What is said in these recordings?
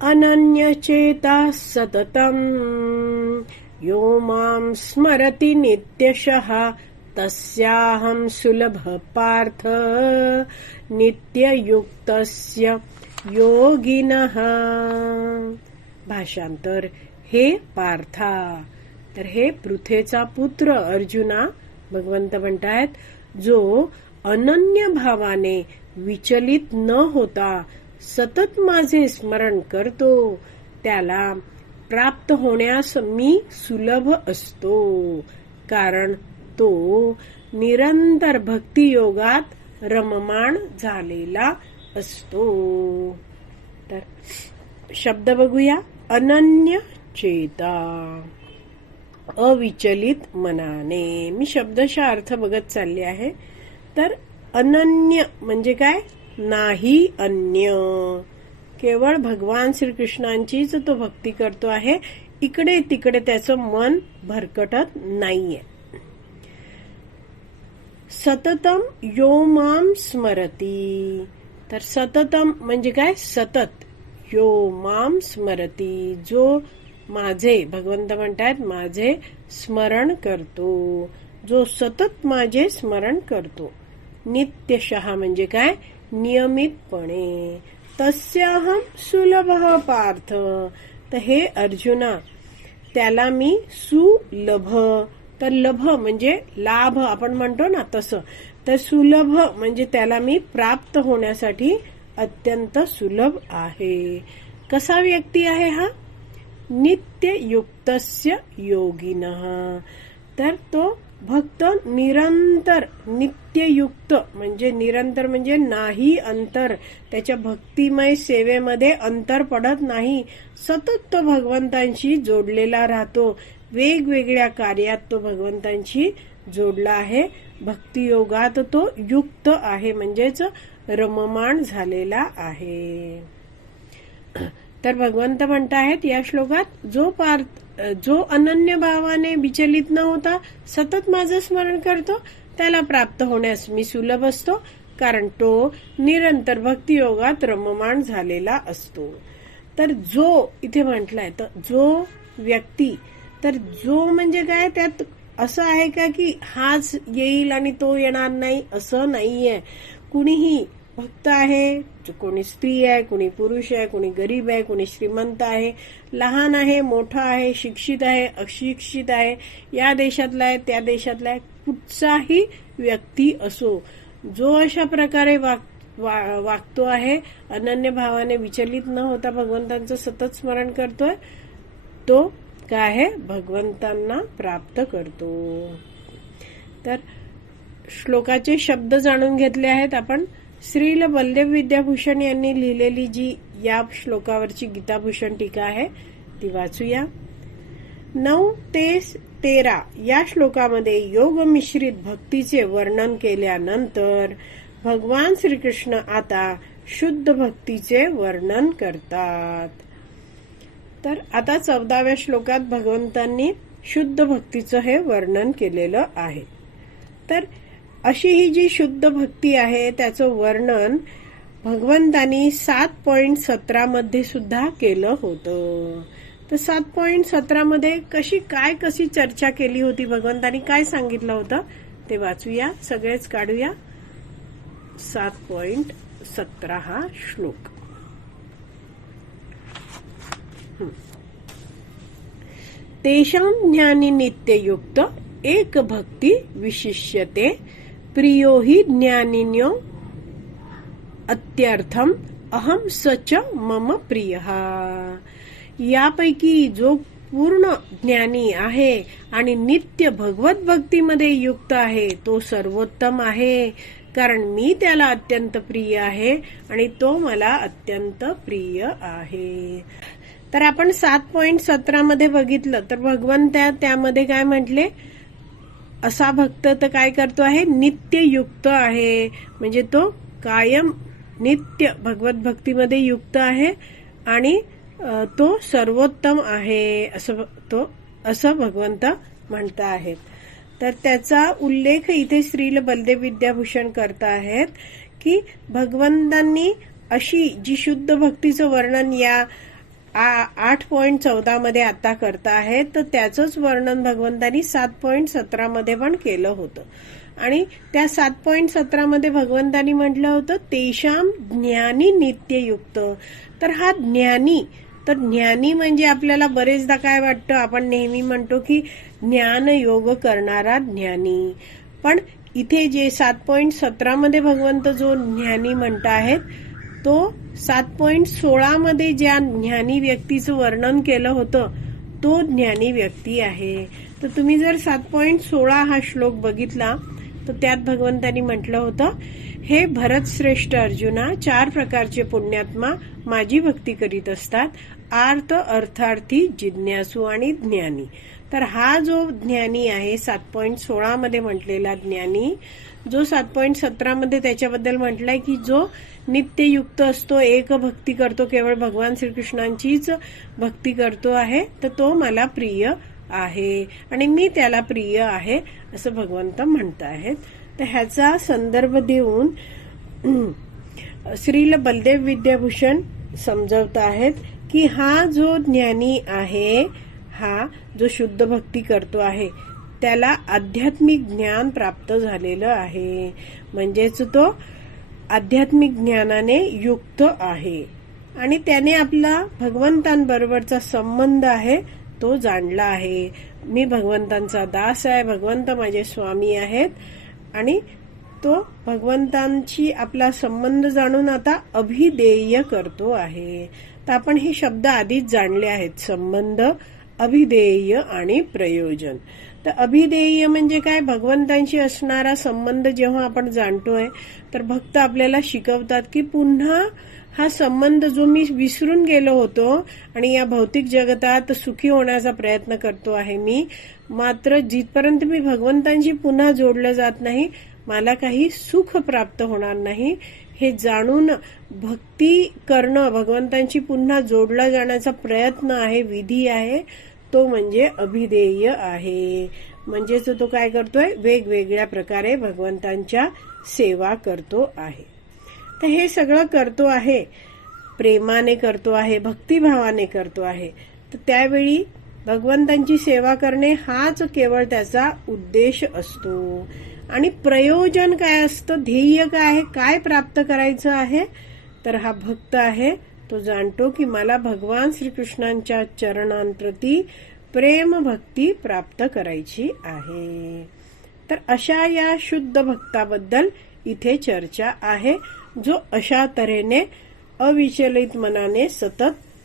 अनन्यचेता सततम् यो माम् स्मरति नित्यशः तस्याहं सुलभ पार्थ। नित्ययुक्तस्य योगिनः। भाषांतर हे पार्था। तर हे पृथेचा पुत्र अर्जुना भगवंत म्हणतायत जो अनन्य भावाने विचलित न होता सतत माझे स्मरण करतो त्याला प्राप्त होण्यास मी सुलभ असतो. कारण तो निरंतर भक्तियोगात रममाण झालेला असतो. तर शब्द बघूया. अनन्य चेता. अविचलित मनाने. मी शब्दशः अर्थ बघत चालले आहे. तर अनन्य म्हणजे काय? नाही अन्य. केवळ भगवान श्रीकृष्णांचीच तो भक्ती करतो आहे. इकडे तिकडे त्याचं मन भरकटत नाहीये. सततम यो माम स्मरती. तर सततम म्हणजे काय? सतत यो माम स्मरती जो माझे भगवंत म्हणतात माझे स्मरण करतो. जो सतत माझे स्मरण करतो. नित्यशः म्हणजे काय? नियमितपणे. तस्याहम सुलभ पार्थ. तर हे अर्जुना त्याला मी सुलभ. तर लभ म्हणजे लाभ आपण म्हणतो ना तसं. तर सुलभ म्हणजे त्याला मी प्राप्त होण्यासाठी अत्यंत सुलभ आहे. कसा व्यक्ती आहे हा? नित्ययुक्तस्य योगिन. तर तो भक्त निरंतर नित्ययुक्त म्हणजे निरंतर म्हणजे नाही अंतर. त्याच्या भक्तिमय सेवेमध्ये अंतर पडत नाही. सतत तो भगवंतांशी जोडलेला राहतो. वेगवेगळ्या कार्यात तो भगवंतांशी जोडला आहे. भक्तियोगात तो युक्त आहे. म्हणजेच रममाण झालेला आहे. तर भगवंत म्हणतायत या श्लोकात जो पार्थ जो अनन्य भावाने विचलित न होता सतत माझं स्मरण करतो त्याला प्राप्त होण्यास मी सुलभ असतो कारण तो निरंतर भक्तियोगात रममाण झालेला असतो. तर जो इथे म्हटलाय तर जो व्यक्ती तर जो म्हणजे काय त्यात असं आहे का की हाच येईल आणि तो येणार नाही असं नाहीये. कुणीही भक्त आहे कोणी स्त्री आहे कोणी पुरुष आहे कोणी गरीब आहे कोणी श्रीमंत आहे लहान आहे मोठा आहे शिक्षित आहे अशिक्षित आहे या देशातला आहे त्या देशातला आहे कुठचाही व्यक्ती असो जो अशा प्रकारे वाग वागतो आहे अनन्य भावाने विचलित न होता भगवंतांचं सतत स्मरण करतोय तो काय आहे? भगवंतांना प्राप्त करतो. तर श्लोकाचे शब्द जाणून घेतले आहेत आपण. श्रील बलदेव विद्याभूषण यांनी लिहिलेली जी या श्लोकावरची गीताभूषण टीका आहे ती वाचूया. नऊ ते तेरा या श्लोकामध्ये योग मिश्रित भक्तीचे वर्णन केल्यानंतर भगवान श्रीकृष्ण आता शुद्ध भक्तीचे वर्णन करतात. तर आता चौदाव्या श्लोकात भगवंतांनी शुद्ध भक्तीचं हे वर्णन केलेलं आहे. तर अशी ही जी शुद्ध भक्ती आहे त्याचं वर्णन भगवंतानी सात पॉइंट सतरा मध्ये सुद्धा केलं होतं. तर सात पॉइंट सतरा मध्ये कशी काय कशी चर्चा केली होती भगवंतानी? काय सांगितलं होतं? ते वाचूया. सगळेच काढूया. सात पॉइंट सतरा हा श्लोक. तेषां ज्ञानी नित्ययुक्त एक भक्ती विशिष्यते. प्रियो हि ज्ञानिन्यो अत्यर्थम अहम सच मम प्रिय। यापैकी जो पूर्ण ज्ञानी आहे आणि नित्य भगवत भक्तीमध्ये युक्त आहे तो सर्वोत्तम आहे कारण मी त्याला अत्यंत प्रिय आहे आणि तो मला अत्यंत प्रिय आहे। तर आपण सात पॉइंट सतरा मध्ये बघितलं तर भगवंत त्यामध्ये काय म्हटले? असा भक्त तर काय करतो आहे? नित्ययुक्त आहे. म्हणजे तो कायम नित्य भगवत भक्तीमध्ये युक्त आहे आणि तो सर्वोत्तम आहे असं तो असं भगवंत म्हणत आहेत तर त्याचा उल्लेख इथे श्रील बलदेव विद्याभूषण करत आहेत की भगवंतांनी अशी जी शुद्ध भक्तीचं वर्णन या आठ पॉईंट चौदा मध्ये आता करता आहेत तर त्याचंच वर्णन भगवंतांनी सात पॉईंट सतरा मध्ये पण केलं होतं. आणि त्या सात पॉईंट सतरामध्ये भगवंतांनी म्हटलं होतं तेशाम ज्ञानी नित्ययुक्त. तर हा ज्ञानी तर ज्ञानी म्हणजे आपल्याला बरेचदा काय वाटतं? आपण नेहमी म्हणतो की ज्ञान योग करणारा ज्ञानी. पण इथे जे सात पॉईंट सतरामध्ये भगवंत जो ज्ञानी म्हणत आहेत तो सात पॉइंट सोळा मध्ये ज्या ज्ञानी व्यक्तीचं वर्णन केलं होतं तो ज्ञानी व्यक्ती आहे. तर तुम्ही जर सात पॉइंट सोळा हा श्लोक बघितला तर त्यात भगवंतांनी म्हटलं होतं हे भरत श्रेष्ठ अर्जुना चार प्रकारचे पुण्यात्मा माझी भक्ती करीत असतात. आर्थ अर्थार्थी जिज्ञासू आणि ज्ञानी. तर हा जो ज्ञानी आहे सात पॉइंट सोळा मध्ये म्हटलेला ज्ञानी जो सात पॉईंट सतरामध्ये त्याच्याबद्दल म्हटलंय की जो नित्ययुक्त असतो एक भक्ती करतो केवळ भगवान श्रीकृष्णांचीच भक्ती करतो आहे तर तो मला प्रिय आहे. आणि मी त्याला प्रिय आहे असं भगवंत म्हणत आहेत तर ह्याचा संदर्भ देऊन श्रील बलदेव विद्याभूषण समजवत आहेत की हा जो ज्ञानी आहे हा जो शुद्ध भक्ती करतो आहे त्याला आध्यात्मिक ज्ञान प्राप्त झालेलं आहे. म्हणजेच तो आध्यात्मिक ज्ञानाने युक्त आहे. आणि त्याने आपला भगवंतांबरोबरचा संबंध आहे तो जाणला आहे. मी भगवंतांचा दास आहे भगवंत माझे स्वामी आहेत. आणि तो भगवंतांची आपला संबंध जाणून आता अभिदेय करतो आहे. तर आपण हे शब्द आधीच जाणले आहेत संबंध अभिदेय आणि प्रयोजन. तर अभिदेय म्हणजे काय? भगवंतांशी असणारा संबंध जेव्हा आपण जाणतोय तर भक्त आपल्याला शिकवतात की पुन्हा हा संबंध जो मी विसरून गेलो होतो आणि या भौतिक जगतात सुखी होण्याचा प्रयत्न करतो आहे मी मात्र जिथपर्यंत मी भगवंतांशी पुन्हा जोडलं जात नाही मला काही सुख प्राप्त होणार नाही. हे जाणून भक्ती करणं भगवंतांशी पुन्हा जोडला जाण्याचा प्रयत्न आहे विधी आहे. तो म्हणजे अभिधेय आहे. म्हणजेच तो काय करतोय? वेगवेगळ्या प्रकारे भगवंतांच्या सेवा करतो आहे. तर हे सगळं करतो आहे. प्रेमाने करतो आहे. भक्तिभावाने करतो आहे. तर त्यावेळी भगवंतांची सेवा करणे हाच केवळ त्याचा उद्देश असतो. आणि प्रयोजन काय असतं? ध्येय काय आहे? काय प्राप्त करायचं आहे? तर हा भक्त आहे तो जाणतो की मला भगवान श्रीकृष्णांच्या चरणांप्रती प्रेम भक्ती प्राप्त करायची आहे. तर अशा या शुद्ध भक्ताबद्दल इथे चर्चा आहे जो अशा तऱ्हेने अविचलित मनाने सतत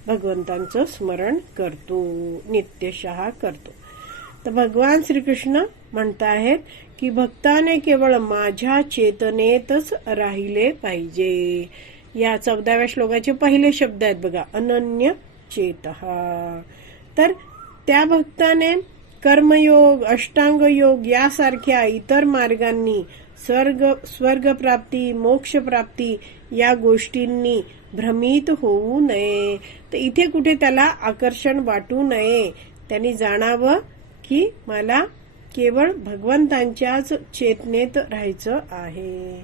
भगवंतांचं स्मरण करतो नित्यशः करतो. तर भगवान श्रीकृष्ण म्हणताहेत की भक्ताने केवळ माझ्या चेतनेतच राहिले पाहिजे. या चौदाव्या श्लोकाचे पहिले शब्द आहेत बघा. अनन्य चेत. तर त्या भक्ताने कर्मयोग अष्टांग योग यासारख्या इतर मार्गांनी स्वर्ग स्वर्ग प्राप्ती मोक्ष प्राप्ती या गोष्टींनी भ्रमित होऊ नये. तर इथे कुठे त्याला आकर्षण वाटू नये. त्यांनी जाणावं की मला केवळ भगवंतांच्याच चेतनेत राहायचं आहे.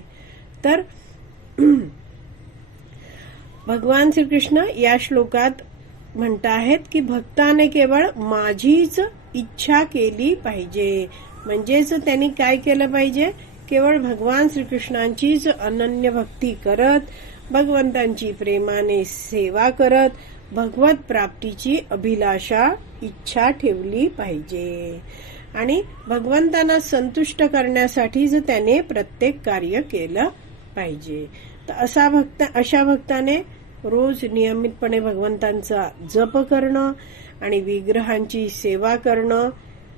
तर भगवान श्रीकृष्ण या श्लोकात म्हणत आहेत की भक्ताने केवळ माझीच इच्छा केली पाहिजे. म्हणजेच त्यांनी काय केलं पाहिजे? केवळ भगवान श्रीकृष्णांचीच अनन्य भक्ती करत भगवंतांची प्रेमाने सेवा करत भगवत प्राप्तीची अभिलाषा इच्छा ठेवली पाहिजे. आणि भगवंतांना संतुष्ट करण्यासाठीच त्याने प्रत्येक कार्य केलं पाहिजे. तर असा भक्त अशा भक्ताने रोज नियमितपणे भगवंतांचा जप करणं आणि विग्रहांची सेवा करणं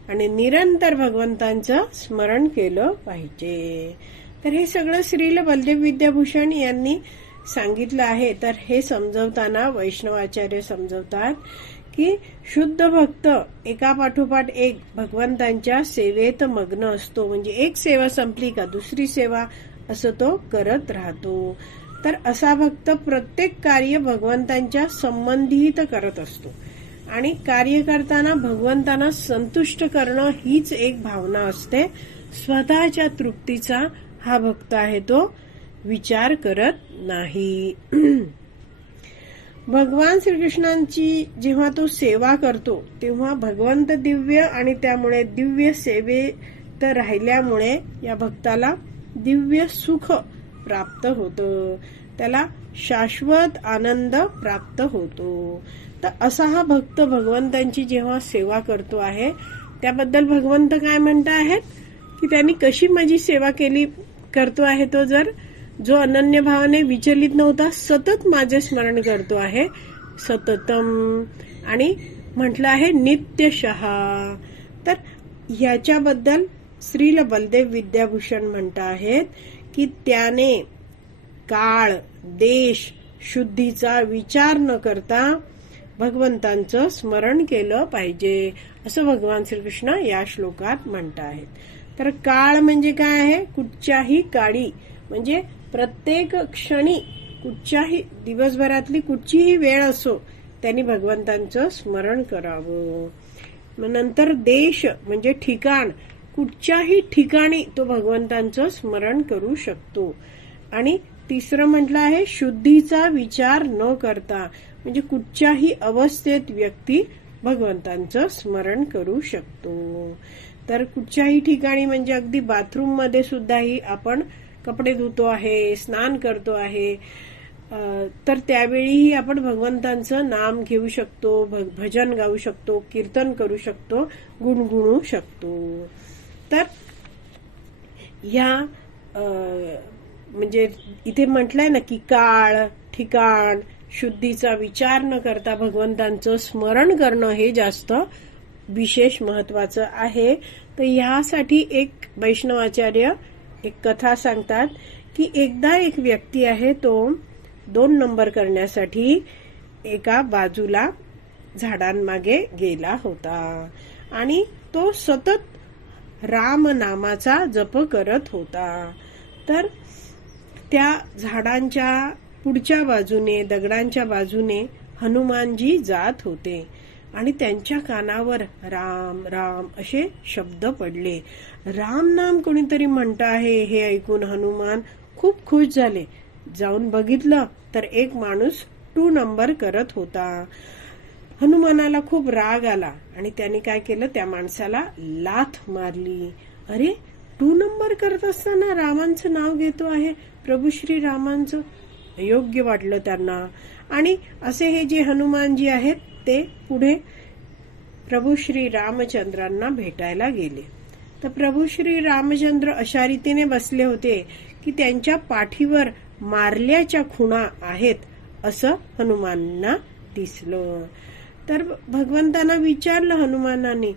आणि निरंतर भगवंतांचं स्मरण केलं पाहिजे. तर हे सगळं श्रील बलदेव विद्याभूषण यांनी सांगितलं आहे. तर हे समजवताना वैष्णवाचार्य समजवतात की शुद्ध भक्त एका पाठोपाठ एक भगवंतांच्या सेवेत मग्न असतो. म्हणजे एक सेवा संपली का दुसरी सेवा असं तो करत राहतो. तर असा भक्त प्रत्येक कार्य भगवंतांच्या संबंधित करत असतो. आणि कार्य करताना भगवंतांना संतुष्ट करणं हीच एक भावना असते. स्वतःच्या तृप्तीचा हा भक्त आहे तो विचार करत नाही. भगवान श्रीकृष्णांची जेव्हा तो सेवा करतो तेव्हा भगवंत दिव्य आणि त्यामुळे दिव्य सेवेत राहिल्यामुळे या भक्ताला दिव्य सुख प्राप्त होतं. त्याला शाश्वत आनंद प्राप्त होतो. तर असा हा भक्त भगवंतांची जेव्हा सेवा करतो आहे त्याबद्दल भगवंत काय म्हणता आहेत? की त्यांनी कशी माझी सेवा केली करतो आहे तो जर? जो अनन्य भावाने विचलित नव्हता सतत माझे स्मरण करतो आहे सततम. आणि म्हटलं आहे नित्यशहा तर ह्याच्याबद्दल श्रील बलदेव विद्याभूषण म्हणत आहेत की त्याने काळ देश शुद्धीचा विचार न करता भगवंतांचं स्मरण केलं पाहिजे. असं भगवान श्रीकृष्ण या श्लोकात म्हणत आहेत तर काळ म्हणजे काय आहे? कुठच्याही काळी म्हणजे प्रत्येक क्षणी कुठच्याही दिवसभरातली कुठचीही वेळ असो त्यांनी भगवंतांचं स्मरण करावं. मग नंतर देश म्हणजे ठिकाण कुठच्याही ठिकाणी तो भगवंतांचं स्मरण करू शकतो. आणि तिसरं म्हटलं आहे शुद्धीचा विचार न करता म्हणजे कुठच्याही अवस्थेत व्यक्ती भगवंतांचं स्मरण करू शकतो. तर कुठच्याही ठिकाणी म्हणजे अगदी बाथरूममध्ये सुद्धाही आपण कपडे धुतो आहे स्नान करतो आहे तर त्यावेळीही आपण भगवंतांचं नाम घेऊ शकतो भजन गाऊ शकतो कीर्तन करू शकतो गुणगुणू शकतो. तर ह्या म्हणजे इथे म्हटलंय ना की काळ ठिकाण शुद्धीचा विचार न करता भगवंतांचं स्मरण करणं हे जास्त विशेष महत्वाचं आहे. तर ह्यासाठी एक वैष्णवाचार्य एक कथा सांगतात की एकदा एक व्यक्ती आहे तो दोन नंबर करण्यासाठी एका बाजूला झाडांमागे गेला होता. आणि तो सतत राम नामाचा जप करत होता. तर त्या झाडांच्या पुढच्या बाजूने दगडांच्या बाजूने हनुमानजी जात होते आणि त्यांच्या कानावर राम राम असे शब्द पडले. राम नाम कोणीतरी म्हणत आहे हे ऐकून हनुमान खूप खुश झाले. जाऊन बघितलं तर एक माणूस टू नंबर करत होता. हनुमानाला खूप राग आला आणि त्याने काय केलं? त्या माणसाला लाथ मारली. अरे टू नंबर करत असताना रामांचं नाव घेतो आहे. प्रभू श्री रामांचं योग्य वाटलं त्यांना. आणि असे हे जे हनुमानजी आहेत ते पुढे प्रभू श्री रामचंद्रांना भेटायला गेले. तर प्रभू श्री रामचंद्र अशा रीतीने बसले होते की त्यांच्या पाठीवर मारल्याच्या खुणा आहेत असं हनुमानांना दिसलं. तर भगवंतांना विचारलं हनुमानाने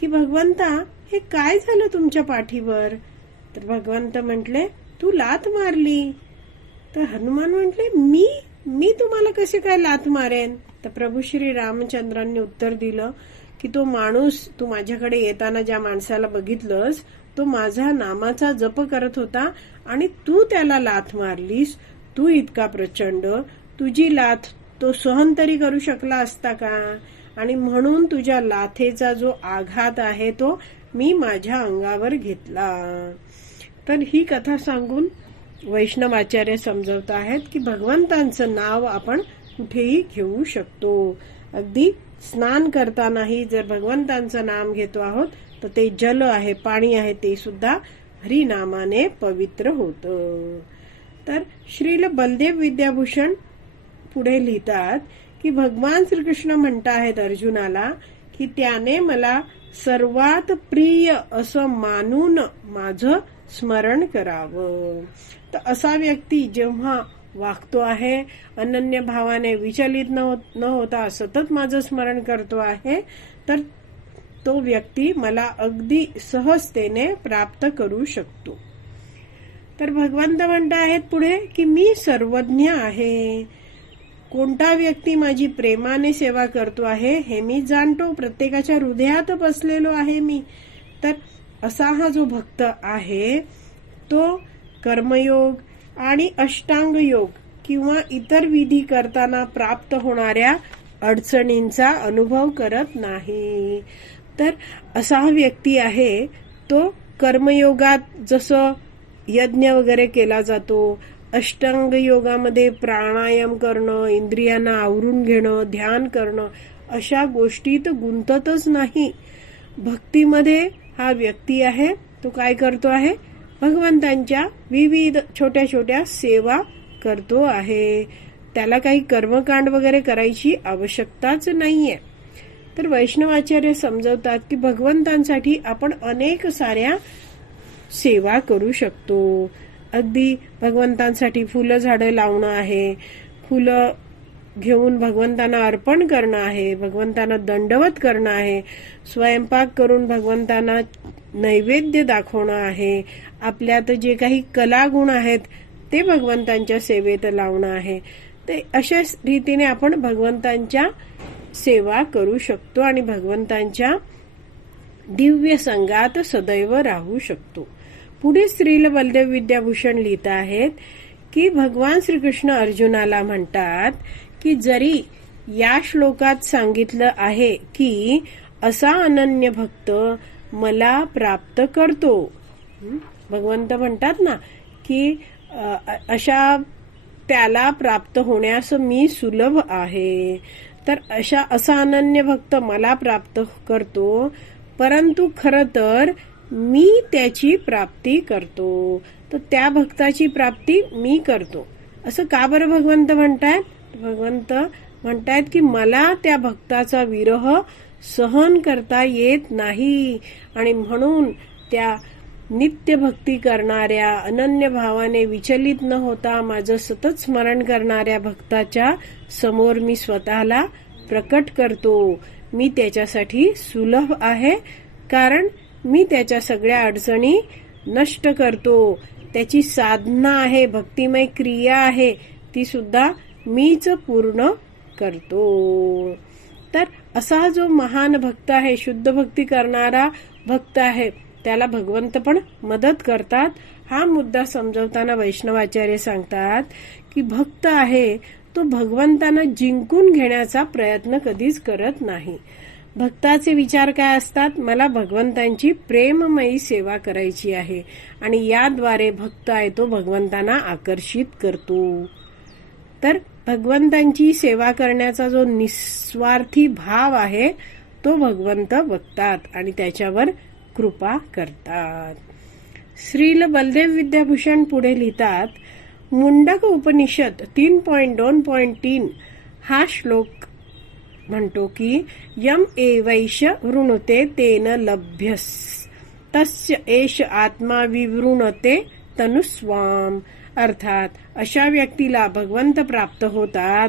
की भगवंता हे काय झालं तुमच्या पाठीवर? तर भगवंत म्हटले तू लात मारली. तर हनुमान म्हटले मी? मी तुम्हाला कसे काय लात मारेन? तर प्रभू श्री रामचंद्रांनी उत्तर दिलं की तो माणूस तू माझ्याकडे येताना ज्या माणसाला बघितलंस तो माझा नामाचा जप करत होता आणि तू त्याला लाथ मारलीस. तू इतका प्रचंड. तुझी लाथ तो सहन तरी करू शकला असता का? आणि म्हणून तुझ्या लाथेचा जो आघात आहे तो मी माझ्या अंगावर घेतला. तर ही कथा सांगून वैष्णवाचार्य समजवत आहेत की भगवंतांचं नाव आपण कुठेही घेऊ शकतो. अगदी स्नान करतानाही जर भगवंतांचं नाम घेतो आहोत तर ते जल आहे पाणी आहे ते सुद्धा हरिनामाने पवित्र होत. तर श्रील बलदेव विद्याभूषण पुढे लिहितात की भगवान श्रीकृष्ण म्हणत आहेत अर्जुनाला की त्याने मला सर्वात प्रिय असं मानून माझं स्मरण करावं. तर असा व्यक्ती जेव्हा वागतो आहे अनन्य भावाने विचलित न होता सतत माझं स्मरण करतो आहे तर तो व्यक्ती मला अगदी सहजतेने प्राप्त करू शकतो. तर भगवंत म्हणत आहेत पुढे की मी सर्वज्ञ आहे. कोणता व्यक्ती माझी प्रेमाने सेवा करतो आहे हे मी जाणतो. प्रत्येकाच्या हृदयात बसलेलो आहे मी. तर असा हा जो भक्त आहे तो कर्मयोग आणि अष्टांग योग किंवा इतर विधी करताना प्राप्त होणाऱ्या अडचणींचा अनुभव करत नाही. तर असा हा व्यक्ती आहे तो कर्मयोगात जसं यज्ञ वगैरे केला जातो अष्टांग योगामध्ये प्राणायाम करणं इंद्रियांना आवरून घेणं ध्यान करणं अशा गोष्टी तर गुंततच नाही. भक्तीमध्ये हा व्यक्ती आहे तो काय करतो आहे? भगवंतांच्या विविध छोट्या छोट्या सेवा करतो आहे. त्याला काही कर्मकांड वगैरे करायची आवश्यकताच नाहीये. तर वैष्णवाचार्य समजवतात की भगवंतांसाठी आपण अनेक साऱ्या सेवा करू शकतो. अगदी भगवंतांसाठी फुलं झाडं लावणं आहे. फुलं घेऊन भगवंतांना अर्पण करणं आहे. भगवंतांना दंडवत करणं आहे. स्वयंपाक करून भगवंतांना नैवेद्य दाखवणं आहे. आपल्यात जे काही कलागुण आहेत ते भगवंतांच्या सेवेत लावणं आहे. ते अशा रीतीने आपण भगवंतांच्या सेवा करू शकतो आणि भगवंतांच्या दिव्य संघात सदैव राहू शकतो. पुढे स्त्रील बलदेव विद्याभूषण लिहित आहेत की भगवान श्रीकृष्ण अर्जुनाला म्हणतात की जरी या श्लोकात सांगितलं आहे की असा अनन्य भक्त मला प्राप्त करतो. भगवंत म्हणतात ना की अशा त्याला प्राप्त होण्यास मी सुलभ आहे. तर अशा असा अनन्य भक्त मला प्राप्त करतो. परंतु खर तर मी त्याची प्राप्ती करतो. तर त्या भक्ताची प्राप्ती मी करतो. असं का बरं भगवंत म्हणतायत? भगवंत म्हणतायत की मला त्या भक्ताचा विरह सहन करता येत नाही. आणि म्हणून त्या नित्य भक्ती करणाऱ्या अनन्य भावाने विचलित न होता माझं सतत स्मरण करणाऱ्या भक्ताच्या समोर मी स्वतःला प्रकट करतो. मी त्याच्यासाठी सुलभ आहे. कारण मी त्याच्या सगळ्या अडचणी नष्ट करतो. त्याची साधना आहे भक्तिमय क्रिया आहे ती सुद्धा मीच पूर्ण करतो. तर असा जो महान भक्त आहे शुद्ध भक्ती करणारा भक्त आहे त्याला भगवंत पण मदत करतात. हा मुद्दा समजवताना वैष्णवाचार्य सांगतात की भक्त आहे तो भगवंतांना जिंकून घेण्याचा प्रयत्न कधीच करत नाही. भक्ताचे विचार काय असतात? मला भगवंतांची प्रेममयी सेवा करायची आहे आणि याद्वारे भक्त आहे तो भगवंतांना आकर्षित करतो. तर भगवंतांची सेवा करण्याचा जो निस्वार्थी भाव आहे तो भगवंत बघतात आणि त्याच्यावर कृपा करतात. श्रील बलदेव विद्याभूषण पुढे लिहितात मुंडक उपनिषद तीन पॉइंट दोन पॉइंट तीन हा श्लोक म्हणतो की यम एवैष वृणुते तेन लभ्यस। तस्य एष आत्मा विवृणते तनुस्वाम अर्थात अशा व्यक्तीला भगवंत प्राप्त होतात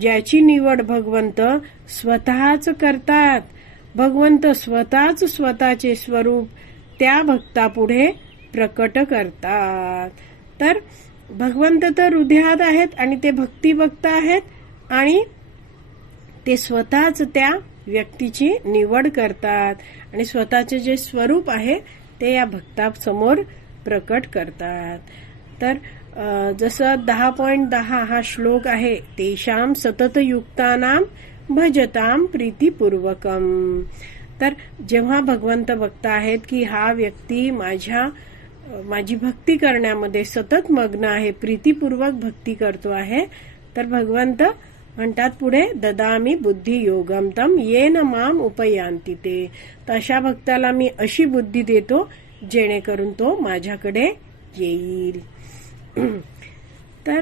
ज्याची निवड भगवंत स्वतःच करतात। भगवंत स्वतःच स्वतःचे स्वरूप त्या भक्तापुढे प्रकट करतात। तर भगवंत तर हृदयात आहेत आणि ते भक्ती भक्त आहेत आणि ते स्वतःच त्या व्यक्तीची निवड करतात आणि स्वतःचे जे स्वरूप आहे ते या भक्तासमोर प्रकट करतात. तर जसं दहा पॉइंट दहा हा श्लोक आहे तेशाम सतत युक्तानाम भजताम प्रीतीपूर्वकम. तर जेव्हा भगवंत भक्त आहेत की हा व्यक्ती माझ्या माझी भक्ती करण्यामध्ये सतत मग्न आहे प्रीतीपूर्वक भक्ती करतो आहे तर भगवंत म्हणतात पुढे ददामी बुद्धी योगम तम येन माम उपयांती ते. तशा अशा भक्ताला मी अशी बुद्धी देतो जेणेकरून तो माझ्याकडे येईल. तर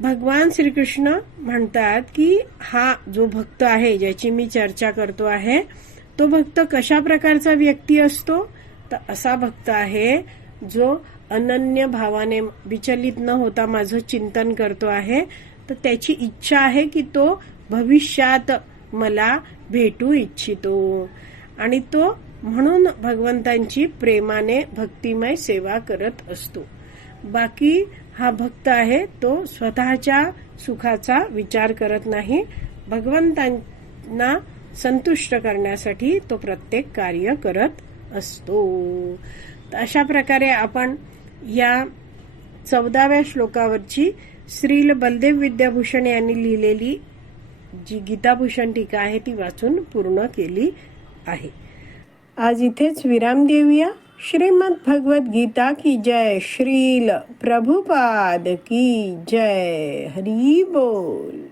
भगवान श्रीकृष्ण म्हणतात की हा जो भक्त आहे ज्याची मी चर्चा करतो आहे तो भक्त कशा प्रकारचा व्यक्ती असतो? तर असा भक्त आहे जो अनन्य भावाने विचलित न होता माझं चिंतन करतो आहे तर त्याची इच्छा आहे की तो भविष्यात मला भेटू इच्छितो. आणि तो म्हणून भगवंतांची प्रेमाने भक्तिमय सेवा करत असतो. बाकी हा भक्त आहे तो स्वतःच्या सुखाचा विचार करत नाही. भगवंतांना संतुष्ट करण्यासाठी तो प्रत्येक कार्य करत असतो. अशा प्रकारे आपण या चौदाव्या श्लोकावरची श्रील बलदेव विद्याभूषण यांनी लिहिलेली जी गीताभूषण टीका आहे ती वाचून पूर्ण केली आहे. आज इथेच विराम देऊया. श्रीमद भगवत गीता की जय. श्रील प्रभुपाद की जय. हरी बोल.